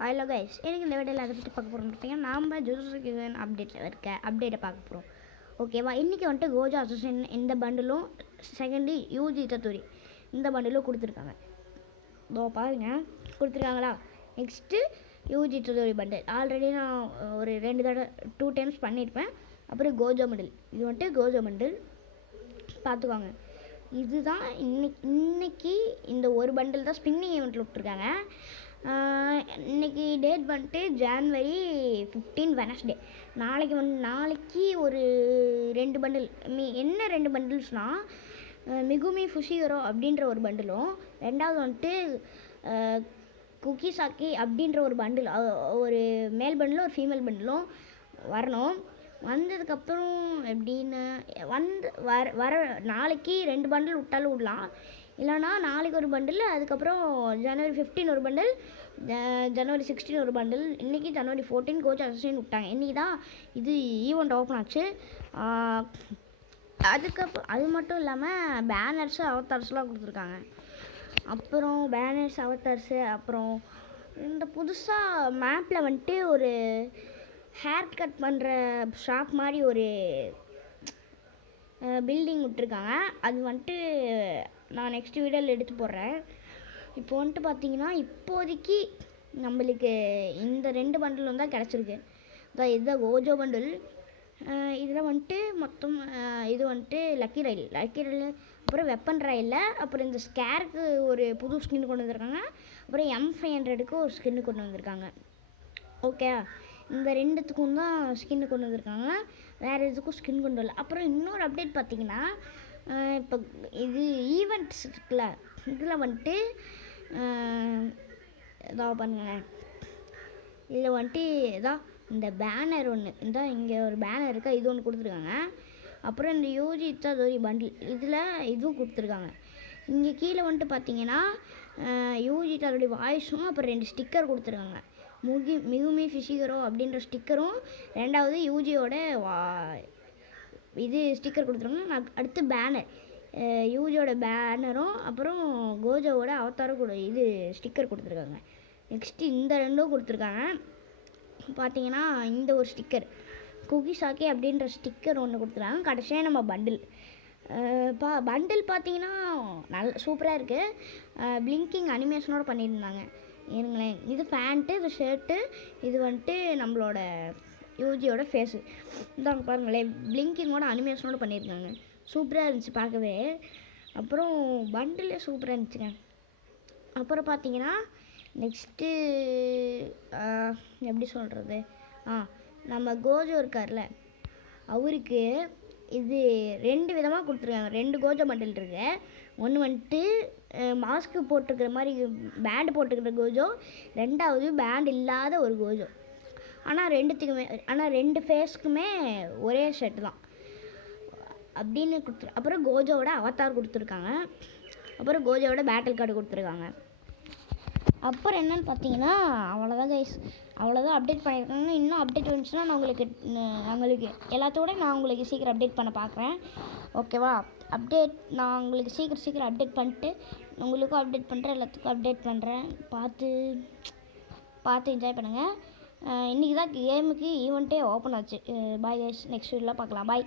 Hello guys, எனக்கு இந்த வீடியோவில் அதை பற்றி பார்க்க போகிறோம் பார்த்தீங்கன்னா நம்ம ஜூசஸ் அப்டேட்டில் இருக்க அப்டேட்டை பார்க்க போகிறோம். ஓகேவா? இன்றைக்கி வந்துட்டு கோஜா அசோசியன் இந்த பண்டிலும் செகண்ட்லி யூஜி தத்தூரி இந்த பண்டிலும் கொடுத்துருக்காங்க. இதோ பாருங்க கொடுத்துருக்காங்களா. நெக்ஸ்ட்டு யூஜி தத்தூரி பண்டில் ஆல்ரெடி நான் ஒரு 2 டைம்ஸ் பண்ணியிருப்பேன். அப்புறம் கோஜா பண்டில், இது வந்துட்டு கோஜா பண்டில் பார்த்துக்கோங்க. இதுதான் இன்னைக்கு இந்த ஒரு பண்டில் தான் ஸ்பின்னிங் ஈவெண்ட்டில் விட்டுருக்காங்க. இன்றைக்கி டேட் வந்துட்டு January 15 வெனஸ்டே. நாளைக்கு ஒரு 2 பண்டில் என்ன 2 பண்டில்ஸ்னால் மிகுமி ஃபுஷிகரோ அப்படின்ற ஒரு பண்டிலும், ரெண்டாவது வந்துட்டு குக்கிசாக்கி அப்படின்ற ஒரு பண்டில், ஒரு மேல் பண்டிலும் ஒரு ஃபீமேல் பண்டிலும் வரணும். வந்ததுக்கப்புறம் எப்படின்னு வர நாளைக்கு 2 பண்டில் விட்டாலும் விடலாம், இல்லைனா நாளைக்கு ஒரு பண்டில், அதுக்கப்புறம் January 15 ஒரு பண்டில், January 16 ஒரு பண்டில். இன்றைக்கி January 14 கோச் அசோசியன் விட்டாங்க. இன்றைக்கி தான் இது ஈவெண்ட் ஓப்பன் ஆச்சு. அதுக்கப்புறம் அது மட்டும் இல்லாமல் பேனர்ஸு அவதார்ஸ்லாம் கொடுத்துருக்காங்க. அப்புறம் பேனர்ஸ் அவதார்ஸு, அப்புறம் இந்த புதுசாக மேப்பில் வந்துட்டு ஒரு ஹேர் கட் பண்ணுற ஷாப் மாதிரி ஒரு பில்டிங் விட்டுருக்காங்க. அது வந்துட்டு நான் நெக்ஸ்ட் வீடியோவில் எடுத்து போடுறேன். இப்போ வந்துட்டு பார்த்தீங்கன்னா இப்போதைக்கு நம்மளுக்கு இந்த 2 பண்டிலும் தான் கிடச்சிருக்கு. இதுதான் கோஜோ பண்டில். இதில் வந்துட்டு மொத்தம் இது வந்துட்டு லக்கி ரயில், அப்புறம் வெப்பன் ராயில், அப்புறம் இந்த ஸ்கேருக்கு ஒரு புது ஸ்கின் கொண்டு வந்திருக்காங்க. அப்புறம் M500க்கு ஒரு ஸ்கின்னு கொண்டு வந்திருக்காங்க. ஓகே, இந்த 2த்துக்கும் தான் ஸ்கின்னு கொண்டு வந்திருக்காங்க, வேறு எதுக்கும் ஸ்கின் கொண்டு வரல. அப்புறம் இன்னொரு அப்டேட் பார்த்தீங்கன்னா, இப்போ இது ஈவெண்ட்ஸ் இருக்குல்ல, இதில் வந்துட்டு இதாக பண்ணுங்களேன், இதில் வந்துட்டு இதான் இந்த பேனர் ஒன்று, இதான் இங்கே ஒரு பேனர் இருக்கா, இது ஒன்று கொடுத்துருக்காங்க. அப்புறம் இந்த யூஜி தத்தூரி பண்டில் இதில் இதுவும் கொடுத்துருக்காங்க. இங்கே கீழே வந்துட்டு பார்த்தீங்கன்னா யூஜி தத்தூரி வாய்ஸும், அப்புறம் 2 ஸ்டிக்கர் கொடுத்துருக்காங்க. மிகுமி ஃபிஷிகரோ அப்படின்ற ஸ்டிக்கரும், ரெண்டாவது யூஜியோட இது ஸ்டிக்கர் கொடுத்துருக்காங்க. அடுத்து பேனர், யூஜியோட பேனரும், அப்புறம் கோஜோவோட அவதாரம் கூட இது ஸ்டிக்கர் கொடுத்துருக்காங்க. நெக்ஸ்ட்டு இந்த 2ம் கொடுத்துருக்காங்க. பார்த்தீங்கன்னா இந்த ஒரு ஸ்டிக்கர் குக்கிசாக்கி அப்படின்ற ஸ்டிக்கர் ஒன்று கொடுத்துருக்காங்க. கடைசியாக நம்ம பண்டில் பண்டில் பார்த்தீங்கன்னா சூப்பராக இருக்குது. பிளிங்கிங் அனிமேஷனோடு பண்ணியிருந்தாங்க. இருங்களேன், இது பேண்ட்டு, இது ஷர்ட்டு, இது வந்துட்டு நம்மளோட யூஜியோட ஃபேஸு. இதாங்க பாருங்களேன், பிளிங்கிங்கோட அனிமேஷனோடு பண்ணியிருக்காங்க. சூப்பராக இருந்துச்சு பார்க்கவே. அப்புறம் பண்டிலே சூப்பராக இருந்துச்சுங்க. அப்புறம் பார்த்தீங்கன்னா நெக்ஸ்ட்டு எப்படி சொல்கிறது, நம்ம கோஜோ இருக்கார்ல, அவருக்கு இது 2 விதமாக கொடுத்துருக்காங்க. 2 கோஜோ பண்டில் இருக்குது. ஒன்று வந்துட்டு மாஸ்க்கு போட்டுருக்கிற மாதிரி பேண்டு போட்டுக்கிற கோஜோ, ரெண்டாவது பேண்ட் இல்லாத ஒரு கோஜோ. ஆனால் 2 ஃபேஸ்க்குமே ஒரே ஷர்ட் தான் அப்படின்னு அப்புறம் கோஜோவோட அவதார் கொடுத்துருக்காங்க. அப்புறம் கோஜோவோட பேட்டில் கார்டு கொடுத்துருக்காங்க. அப்புறம் என்னென்னு பார்த்தீங்கன்னா அவ்வளோதான் கைஸ், அவ்வளோதான் அப்டேட் பண்ணியிருக்காங்க. இன்னும் அப்டேட் வந்துச்சுன்னா நான் உங்களுக்கு எல்லாத்தோட நான் உங்களுக்கு சீக்கிரம் அப்டேட் பண்ண பார்க்குறேன். ஓகேவா? நான் உங்களுக்கு சீக்கிரம் அப்டேட் பண்ணிட்டு உங்களுக்கும் அப்டேட் பண்ணுறேன், எல்லாத்துக்கும் அப்டேட் பண்ணுறேன். பார்த்து என்ஜாய் பண்ணுங்கள். இன்றைக்கி தான் கேமுக்கு ஈவெண்ட்டே ஓப்பன் ஆச்சு. பாய் கைஸ், நெக்ஸ்ட் வீடியோவில் பார்க்கலாம். பாய்.